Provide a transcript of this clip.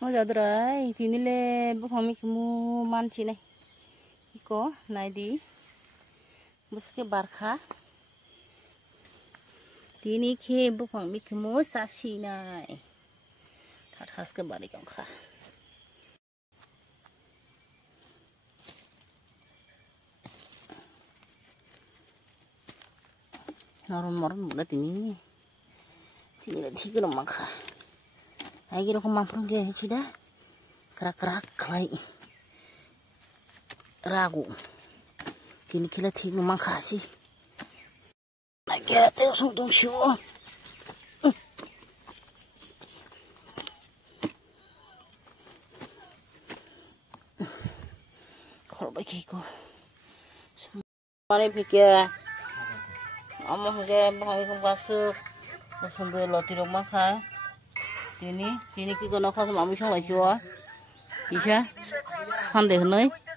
Ôi giờ rồi thì nên là bố phòng mình mua man chị này có này đi bố cái bar khá thì ní khi bố phòng mình mua sashi này thật hết cái bar đi cũng khá nó một đợt thì là thì cái nó mặc ai cái nó không mang phong kia chứ đó kerak lại ragu kini kila thì nó mang khá gì này kia theo xuống tung xuống khỏi bay kia cô này phía kia ông kia bang không masuk langsung tuh lo tidak makan ini kita nak kasih mamu sang lagi cua bisa, sampai hari